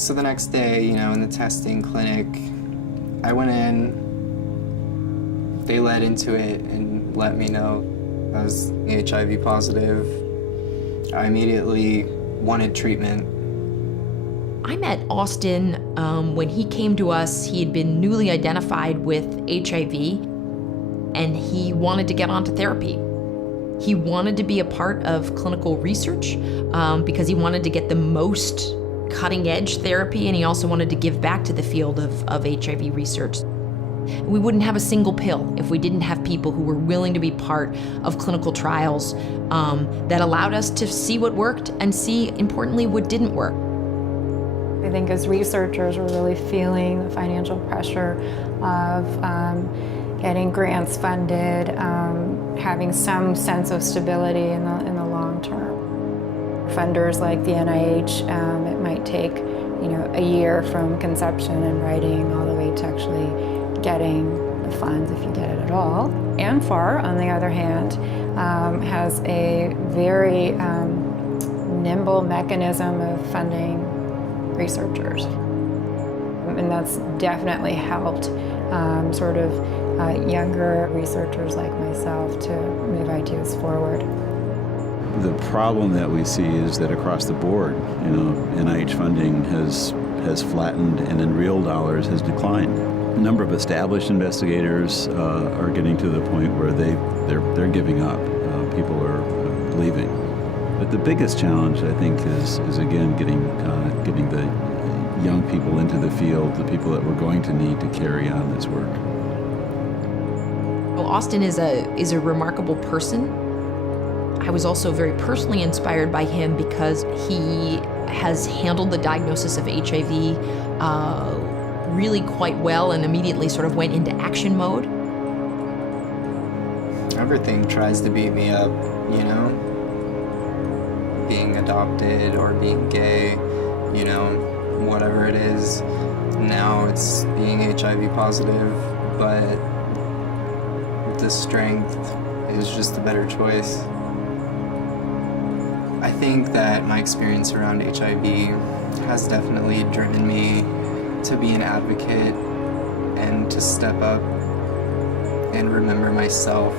So the next day, in the testing clinic, I went in, they led into it and let me know I was HIV positive. I immediately wanted treatment. I met Austin when he came to us. He had been newly identified with HIV, and he wanted to get onto therapy. He wanted to be a part of clinical research because he wanted to get the most cutting-edge therapy, and he also wanted to give back to the field of HIV research. We wouldn't have a single pill if we didn't have people who were willing to be part of clinical trials that allowed us to see what worked and see, importantly, what didn't work. I think as researchers, we're really feeling the financial pressure of getting grants funded, having some sense of stability in the long term. Funders like the NIH, it might take a year from conception and writing all the way to actually getting the funds, if you get it at all. ANFAR, on the other hand, has a very nimble mechanism of funding researchers. And that's definitely helped younger researchers like myself to move ideas forward. The problem that we see is that across the board, NIH funding has flattened and in real dollars has declined. A number of established investigators are getting to the point where they're giving up. People are leaving. But the biggest challenge, I think, is again getting the young people into the field, the people that we're going to need to carry on this work. Well, Austin is a remarkable person. I was also very personally inspired by him because he has handled the diagnosis of HIV really quite well and immediately sort of went into action mode. Everything tries to beat me up, being adopted or being gay, whatever it is. Now it's being HIV positive, but the strength is just a better choice. I think that my experience around HIV has definitely driven me to be an advocate and to step up and remember myself